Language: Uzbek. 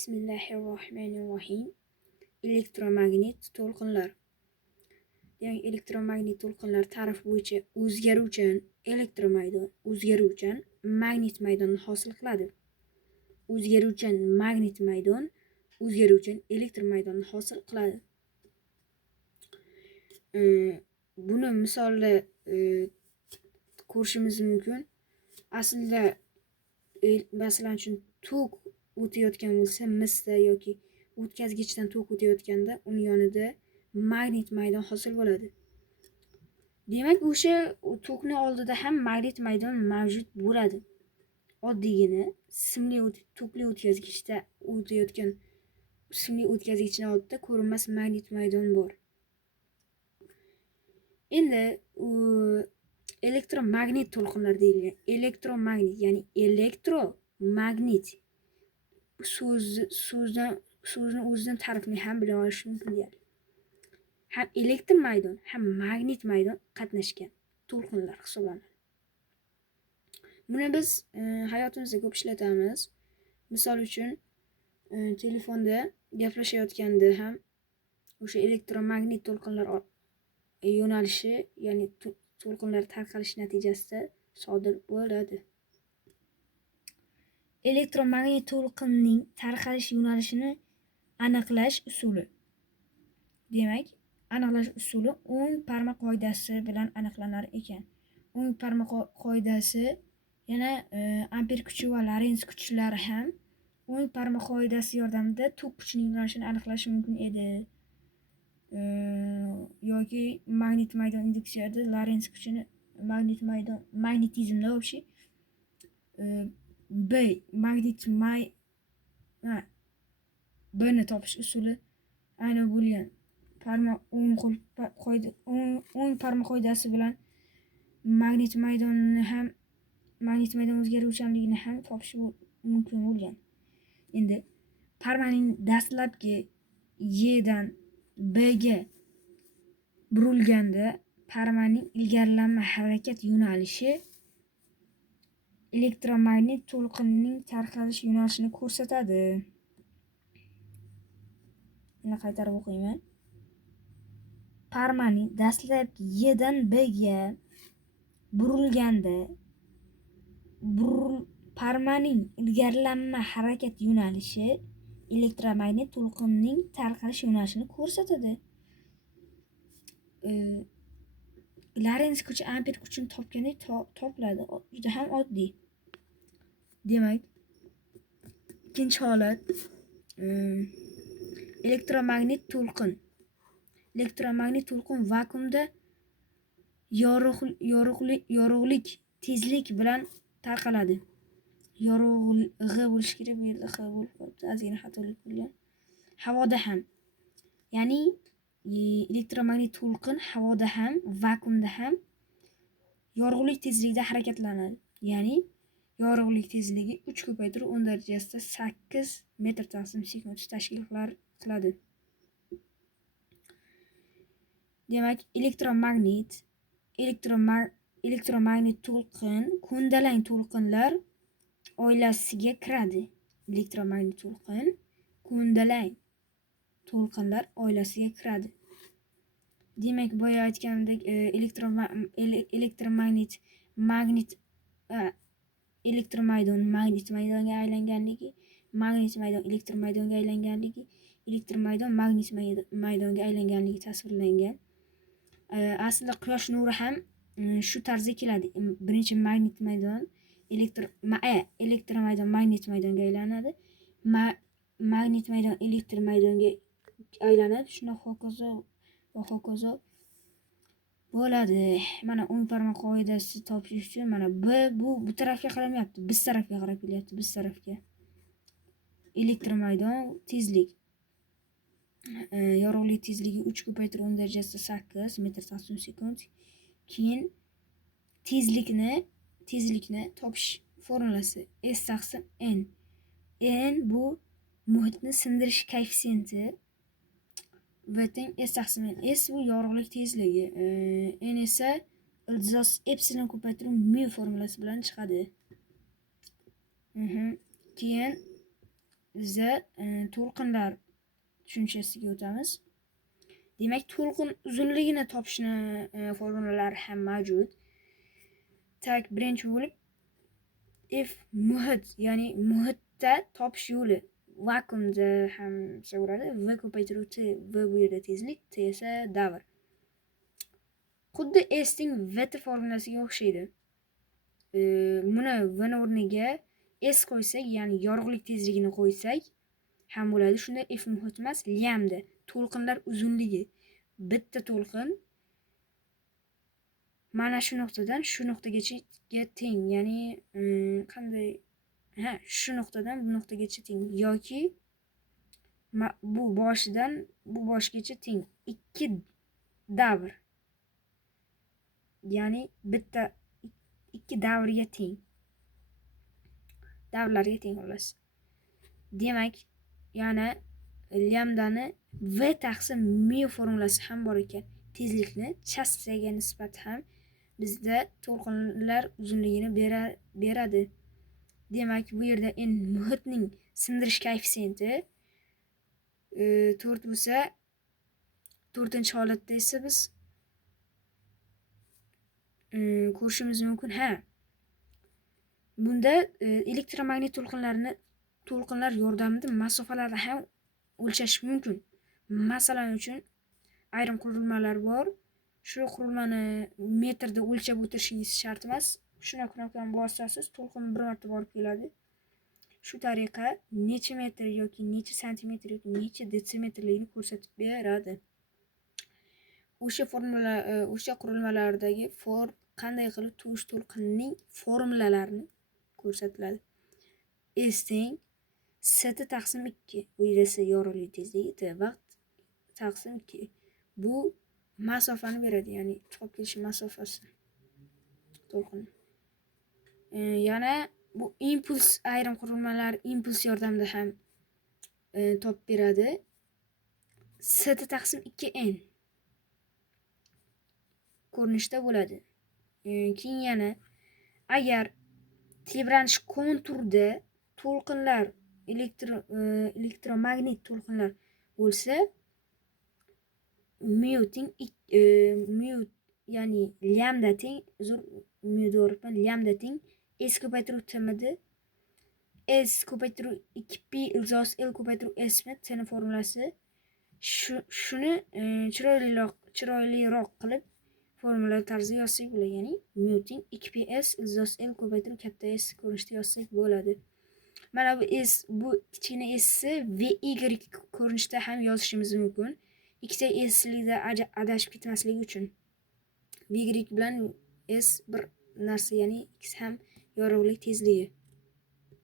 Bismillahirrohmanirrohim. Elektromagnit to'lqinlar. Demak, elektromagnit to'lqinlar ta'rifi bo'yicha o'zgaruvchan elektromaydon o'zgaruvchan magnit maydonni hosil qiladi. O'zgaruvchan magnit maydon o'zgaruvchan elektromaydonni hosil qiladi. Buni misolda ko'rishimiz mumkin. Aslida masalan uchun tok o'tayotgan bo'lsa, misda yoki o'tkazgichdan tok o'tayotganda uning yonida magnit maydon hosil bo'ladi. Demak, o'sha tokni oldida ham magnit maydon mavjud bo'ladi. Oddiygina simli tokli o'tkazgichda o'tayotgan simli o'tkazgichning oldida ko'rinmas magnit maydon bor. Endi elektromagnit to'lqinlar deyilgan. Elektromagnit ya'ni elektromagnit so'zni o'zidan ta'rifini ham bila olish mumkin deydi. Ham elektr maydon, ham magnit maydon qatnashgan to'lqinlar hisoblanadi. Buni biz hayotimizda ko'p ishlatamiz. Misol uchun, telefonda gaplashayotganda ham o'sha elektromagnit to'lqinlar yo'nalishi, ya'ni to'lqinlar tarqalishi natijasida sodir bo'ladi. Elektromagnit to'lqinning tarqalish yo'nalishini aniqlash usuli. Demak, aniqlash usuli o'ng parma qoidasi bilan aniqlanar ekan. O'ng parma qoidasi yana amper kuchi va Lorentz kuchlari ham o'ng parma qoidasi yordamida tok kuchining yo'nalishini aniqlash mumkin edi. Yoki magnit maydon induksiyada Lorentz kuchini magnetizmda вообще B ni topish usuli ayni bo'lgan parma o'ng parma qoidasi bilan magnit maydon o'zgaruvchanligini ham topish mumkin bo'lgan. Endi parmaning dastlabki Y dan B ga burilganda parmaning ilgarilanma harakat yo'nalishi elektromagnit to'lqinning tarqalish yo'nalishini ko'rsatadi. Yana qaytarib o'qiyman. Parmaning dastlabki Y dan B ga burilganda parmaning ilgarilanma harakat yo'nalishi elektromagnit to'lqinning tarqalish yo'nalishini ko'rsatadi. Lorentz kuchi amper kuchini topganda topiladi. Juda ham oddiy. Demak, ikkinchi holat elektromagnit to'lqin. Elektromagnit to'lqin vakuumda yorug'lik tezlik bilan tarqaladi. Yorug'lig'i bo'lish kerak, bu yerda X bo'lib qolibdi. Ozgina xatolik bo'lgan. Havoda ham. Ya'ni elektromagnit to'lqin havoda ham, vakuumda ham yorug'lik tezligida harakatlanadi. Ya'ni yorug'lik tezligi 3 ko'paytirib 10 darajasida 8 metr taqsim sekund tashkil qiladi. Demak, elektromagnit to'lqin ko'ndalang to'lqinlar oilasiga kiradi. Elektromagnit to'lqin ko'ndalang to'lqinlar oilasiga kiradi. Demak, boya aytganimdek, elektromaydon magnit maydonga aylanganligi, magnit maydon elektromaydonga aylanganligi, elektromaydon magnit maydonga aylanganligi tasvirlangan. Aslida quyosh nuri ham shu tarzda keladi. Birinchi magnit maydon elektromaydon magnit maydonga aylanadi. Magnit maydon elektromaydonga aylanadi. Shuna hokazo va hokazo bo'ladi. Mana o'ng parma qoidasi topish uchun mana bu tarafga qaramayapti, biz tarafga qarab kelyapti, biz tarafga. Elektromaydon tezlik yorug'lik tezligi 3 ko'paytirib 10 darajasida 8 metr taqsim sekund. Keyin tezlikni topish formulasi S taqsim N. N bu muhitni sindirish koeffitsiyenti. V teng S taqsim N. S bu yorug'lik tezligi. N esa ildizoz epsilon ko'paytirib mu formulasi bilan chiqadi. Keyin Bizda to'lqinlar tushunchasiga o'tamiz. Demak, to'lqin uzunligini topishni formulalari ham mavjud. Tak, birinchi bo'lib F muhit, ya'ni muhitda topish yo'li. Vakuumda ham bo'ladi. V ko'paytiruv T, V bu yerda tezlik, T esa davr. Xuddi S ning VT formulasiga o'xshaydi. Buni V ning o'rniga S qo'ysak, ya'ni yorug'lik tezligini qo'ysak ham bo'ladi. Shunda F muhit emas, lambda to'lqinlar uzunligi. Bitta to'lqin mana shu nuqtadan shu nuqtagacha teng, ya'ni qanday shu nuqtadan bu nuqtagacha teng yoki bu boshidan bu boshgacha teng. Ikki davr, ya'ni bitta ikki davrga teng. Davrlarga teng xolos. Demak, yana lambdani V taqsim mu formulasi ham bor ekan. Tezlikni chassiga nisbat ham bizda to'lqinlar uzunligini beradi. Demak, bu yerda n muhitning sindirish koeffitsiyenti 4 bo'lsa, 4-chi holatda esa biz ko'rishimiz mumkin. Bunda elektromagnit to'lqinlar yordamida masofalarni ham o'lchash mumkin. Masalan uchun ayrim qurilmalar bor. Shu qurilmani metrda o'lchab o'tirishingiz shart emas. Shuna knopkani bosasiz, to'lqin bir marta borib keladi. Shu tariqa necha metr yoki necha santimetr yoki necha detsimetrligini ko'rsatib beradi. O'sha qurilmalardagi qanday qilib tush to'lqinining formulalarini ko'rsatiladi. S teng ST taqsim 2. Bu esa yorug'lik tezligi, T vaqt taqsim 2. Bu masofani beradi, ya'ni chiqib kelish masofasi to'lqin. Yana bu impuls, ayrim qurilmalar impuls yordamida ham topib beradi. ST taqsim 2n ko'rinishda bo'ladi. Keyin yana agar tebranish konturida to'lqinlar elektromagnit to'lqinlar bo'lsa, mu teng mu, ya'ni lambda teng lambda teng S ko'paytiruv T midi, S ko'paytiruv 2pi ilzos L ko'paytiruv S mi, T ning formulasi. Shuni chiroyliroq qilib formula tarzida yozsak bo'ladi. Ya'ni mu teng 2ps ilzos L ko'paytiruv katta S ko'rinishda yozsak bo'ladi. Mana bu S, bu kichkina S VY ko'rinishda ham yozishimiz mumkin. Ikkita S'likda adashib ketmasligi uchun. Y bilan S bir narsa, ya'ni ikkisi ham yorug'lik tezligi.